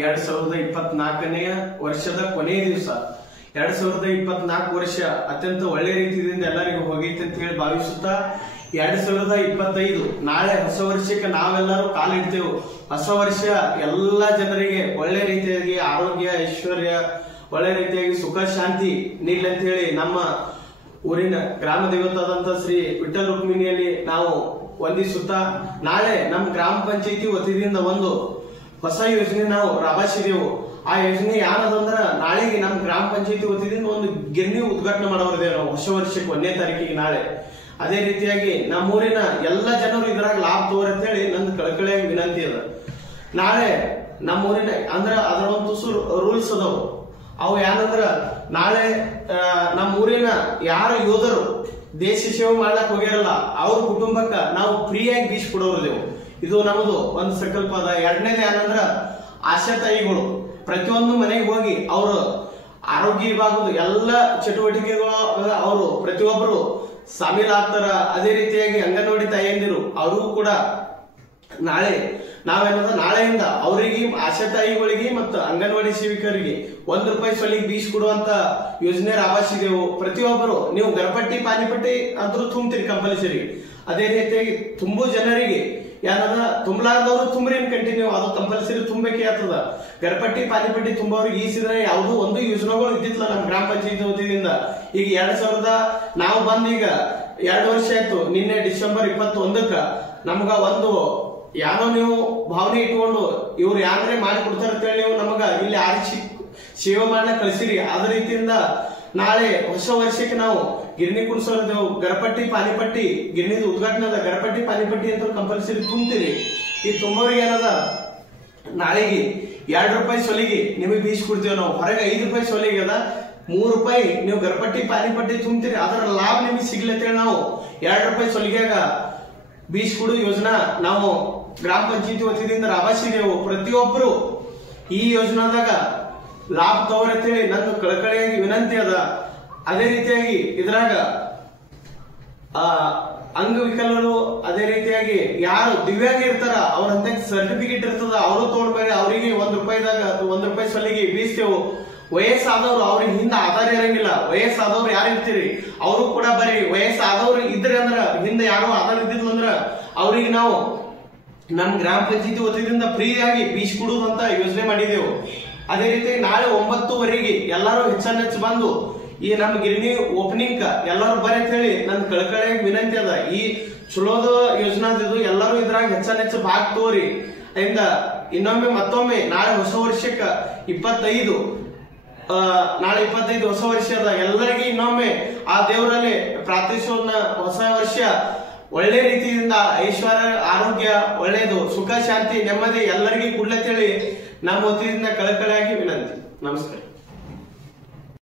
2024ನೇ ವರ್ಷದ ಕೊನೆಯ ದಿವಸ. 2024 ವರ್ಷ ಅತ್ಯಂತ ಒಳ್ಳೆ ರೀತಿಯಿಂದ ಎಲ್ಲರಿಗೂ ಹೋಗೈತೆ ಅಂತ ಹೇಳಿ ಭಾವಿಸುತ್ತಾ 2025 ನಾಳೆ ಹೊಸ ವರ್ಷಕ್ಕೆ ನಾವೆಲ್ಲರೂ ಕಾಲಿಡ್ತೇವೆ. ಹೊಸ ವರ್ಷ ಎಲ್ಲ ಜನರಿಗೆ ಒಳ್ಳೆ ರೀತಿಯಾಗಿ ಆರೋಗ್ಯ, ಐಶ್ವರ್ಯ, ಒಳ್ಳೆ ರೀತಿಯಾಗಿ ಸುಖ ಶಾಂತಿ ನೀಡಲಿ ಅಂತ ಹೇಳಿ ನಮ್ಮ ಊರಿನ ಗ್ರಾಮ ದೇವತಾದಂತ ಶ್ರೀ ವಿಠ್ಠಲ ರುಕ್ಮಿಣಿಯಲ್ಲಿ ನಾವು ವಂದಿಸುತ್ತಾ, ನಾಳೆ ನಮ್ಮ ಗ್ರಾಮ ಪಂಚಾಯತಿ ವತಿಯಿಂದ ಒಂದು ಹೊಸ ಯೋಜನೆ ನಾವು ರಾಬಸಿದೆವು. ಆ ಯೋಜನೆ ಯಾನದಂದ್ರ ನಾಳೆಗೆ ನಮ್ಮ ಗ್ರಾಮ ಪಂಚಾಯತಿ ವತಿಯಿಂದ ಒಂದು ಗಿರಣಿ ಉದ್ಘಾಟನೆ ಮಾಡೋರಿದೆ ನಾವು ಹೊಸ ವರ್ಷಕ್ಕೆ 1ನೇ ತಾರೀಕಿಗೆ ನಾಳೆ. ಅದೇ ರೀತಿಯಾಗಿ ನಮ್ಮೂರಿನ ಎಲ್ಲ ಜನರು ಇದ್ರಾಗ ಲಾಭ ತಗೋರಿ ಅಂತ ಹೇಳಿ ನಂದು ಕಳಕಳಿಯಾಗಿ ವಿನಂತಿ ಅದ. ನಾಳೆ ನಮ್ಮೂರಿನ ಅಂದ್ರ ಅದರ ಒಂದು ರೂಲ್ಸ್ ಅದಾವು. ಅವು ಏನಂದ್ರ ನಾಳೆ ನಮ್ಮೂರಿನ ಯಾರು ಯೋಧರು ದೇಶ ಸೇವೆ ಮಾಡ್ಲಕ್ ಹೋಗ್ಯಾರಲ್ಲ ಅವ್ರ ಕುಟುಂಬಕ್ಕ ನಾವು ಫ್ರೀಯಾಗಿ ಬೀಸ್ ಕೊಡೋರಿದೆವು. ಇದು ನಮ್ಮದು ಒಂದು ಸಂಕಲ್ಪ ಅದ. ಎರಡನೇದು ಏನಂದ್ರ ಆಶಾ ತಾಯಿಗಳು ಪ್ರತಿಯೊಂದು ಮನೆಗೆ ಹೋಗಿ ಅವರು ಆರೋಗ್ಯ ವಿಭಾಗದ ಎಲ್ಲ ಚಟುವಟಿಕೆಗಳು ಅವರು ಪ್ರತಿಯೊಬ್ಬರು ಸಾಮೀಲಾಗ್ತಾರ. ಅದೇ ರೀತಿಯಾಗಿ ಅಂಗನವಾಡಿ ತಾಯಿಯಂದಿರು ಅವ್ರಿಗೂ ಕೂಡ ನಾಳೆ ನಾವೇನದ ನಾಳೆಯಿಂದ ಅವರಿಗೆ ಆಶಾ ತಾಯಿಗಳಿಗೆ ಮತ್ತು ಅಂಗನವಾಡಿ ಸೇವಿಕರಿಗೆ ₹1 ಸೊಲಿಗೆ ಬೀಸ್ ಕೊಡುವಂತ ಯೋಜನೆ ರಾಬಸಿದೆವು. ಪ್ರತಿಯೊಬ್ಬರು ನೀವು ಗರ್ಭಪಟ್ಟಿ ಪಾನಿಪಟ್ಟಿ ಅಂದ್ರೂ ತುಂಬ್ತೀರಿ ಕಂಪಲ್ಸರಿ. ಅದೇ ರೀತಿಯಾಗಿ ತುಂಬು ಜನರಿಗೆ ಏನದ ತುಂಬಲಾರ್ದವ್ರು ತುಂಬ್ರಿನ್ ಕಂಟಿನ್ಯೂ ಅದು ಕಂಪಲ್ಸರಿ ತುಂಬಬೇಕೇ ಆಗ್ತದ. ಗರ್ಭಪಟ್ಟಿ ಪಾನಿಪಟ್ಟಿ ತುಂಬವ್ರಿಗೆ ಈಸಿದ್ರೆ ಯಾವುದೋ ಒಂದು ಯೋಜನೆಗಳು ಇದ್ದಿತ್ತಲ್ಲ ನಮ್ಮ ಗ್ರಾಮ ಪಂಚಾಯತಿ ವತಿಯಿಂದ. ಈಗ 2000 ನಾವು ಬಂದ್ ಈಗ 2 ವರ್ಷ ಆಯ್ತು. ನಿನ್ನೆ ಡಿಸೆಂಬರ್ 21ಕ್ಕ ನಮ್ಗ ಒಂದು ಯಾರೋ ನೀವು ಭಾವನೆ ಇಟ್ಕೊಂಡು ಇವ್ರು ಯಾರೇ ಮಾಡಿ ಕೊಡ್ತಾರ ಅಂತ ಹೇಳಿ ನೀವು ನಮಗ ಇಲ್ಲಿ ಆರಿಸಿ ಸೇವೆ ಮಾಡ್ಲಕ್ ಕಳ್ಸಿರಿ. ಅದ ರೀತಿಯಿಂದ ನಾಳೆ ಹೊಸ ವರ್ಷಕ್ಕೆ ನಾವು ಗಿರಣಿ ಕುಣಿಸೋದೇವು. ಗರ್ಭಪಟ್ಟಿ ಪಾನಿಪಟ್ಟಿ ಗಿರಣಿದ ಉದ್ಘಾಟನೆ ಅದ. ಗರ್ಭಪಟ್ಟಿ ಪಾನಿಪಟ್ಟಿ ಅಂತ ಕಂಪಲ್ಸರಿ ತುಂಬ್ತೀರಿ. ಈ ತುಂಬವ್ರಿಗೆ ಏನದ ನಾಳೆಗೆ ₹2 ಸೊಲಿಗೆ ನಿಮಗೆ ಬೀಸ್ ಕೊಡ್ತೀವಿ ನಾವು. ಹೊರಗೆ ₹5 ಸೊಲಿಗೆ ಅದ. ₹3 ನೀವು ಗರ್ಭಪಟ್ಟಿ ಪಾನಿಪಟ್ಟಿ ತುಂಬ್ತೀರಿ. ಅದರ ಲಾಭ ನಿಮಗೆ ಸಿಗ್ಲತ್ತೇಳಿ ನಾವು ₹2 ಸೊಲಿಗೆಗ ಬೀಸ್ ಕೊಡು ಯೋಜನಾ ನಾವು ಗ್ರಾಮ ಪಂಚಾಯತಿ ವತಿಯಿಂದ ರಾಬಸಿದೆವು. ಪ್ರತಿಯೊಬ್ಬರು ಈ ಯೋಜನಾದಾಗ ಲಾಭ ತಗೋರತ್ತೇಳಿ ನನ್ನ ಕಳಕಳಿಯಾಗಿ ವಿನಂತಿ ಅದ. ಅದೇ ರೀತಿಯಾಗಿ ಇದ್ರಾಗ ಅಂಗವಿಕಲರು, ಅದೇ ರೀತಿಯಾಗಿ ಯಾರು ದಿವ್ಯಾಂಗ ಇರ್ತಾರ ಅವ್ರಂತ ಸರ್ಟಿಫಿಕೇಟ್ ಇರ್ತದ ಅವರು ತಗೊಂಡ್ಬಾರಿ. ಅವರಿಗೆ ₹1 ಸೊಲಿಗೆ ಬೀಸ್ತೇವು. ವಯಸ್ಸಾದವ್ರು ಅವ್ರಿಗೆ ಹಿಂದ ಆಧಾರ ಇರಂಗಿಲ್ಲ. ವಯಸ್ಸಾದವ್ರು ಯಾರು ಇರ್ತೀರಿ ಅವರು ಕೂಡ ಬರ್ರಿ. ವಯಸ್ಸಾದವ್ರು ಇದ್ರೆ ಅಂದ್ರ ಹಿಂದ ಯಾರು ಆಧಾರ ಇದ್ದಿದ್ಲು ಅಂದ್ರ ಅವ್ರಿಗೆ ನಾವು ನಮ್ ಗ್ರಾಮ ಪಂಚಾಯತಿ ವತಿಯಿಂದ ಫ್ರೀ ಆಗಿ ಬೀಸ್ ಕೊಡುವಂತ ಯೋಜನೆ ಮಾಡಿದೆವು. ಅದೇ ರೀತಿ ನಾಳೆ 9:00 ಎಲ್ಲರೂ ಹೆಚ್ಚು ಬಂದು ಈ ನಮ್ಮ ಗಿರಣಿ ಓಪನಿಂಗ್ ಎಲ್ಲರೂ ಬರೀ ಅಂತ ಹೇಳಿ ನನ್ ಕಳಕಳಿಯಾಗಿ ವಿನಂತಿ ಅದ. ಈ ಚಲೋದ ಯೋಜನಾದಿದ್ದು ಎಲ್ಲರೂ ಇದ್ರಾಗ ಹೆಚ್ಚು ಭಾಗ ತೋರಿ. ಇಂದ ಇನ್ನೊಮ್ಮೆ ಮತ್ತೊಮ್ಮೆ ನಾಳೆ ಹೊಸ ವರ್ಷಕ್ಕ 25 ನಾಳೆ 25 ಹೊಸ ವರ್ಷ ಅದ. ಎಲ್ಲರಿಗೆ ಇನ್ನೊಮ್ಮೆ ಆ ದೇವರಲ್ಲಿ ಪ್ರಾರ್ಥಿಸೋಣ. ಹೊಸ ವರ್ಷ ಒಳ್ಳೆ ರೀತಿಯಿಂದ ಐಶ್ವರ್ಯ, ಆರೋಗ್ಯ, ಒಳ್ಳೇದು, ಸುಖ ಶಾಂತಿ, ನೆಮ್ಮದಿ ಎಲ್ಲರಿಗೂ ಕೊಡ್ಲತ್ತೇಳಿ ನಮ್ಮ ವತಿಯಿಂದ ಕಳಕಳಿಯಾಗಿ ವಿನಂತಿ. ನಮಸ್ಕಾರ.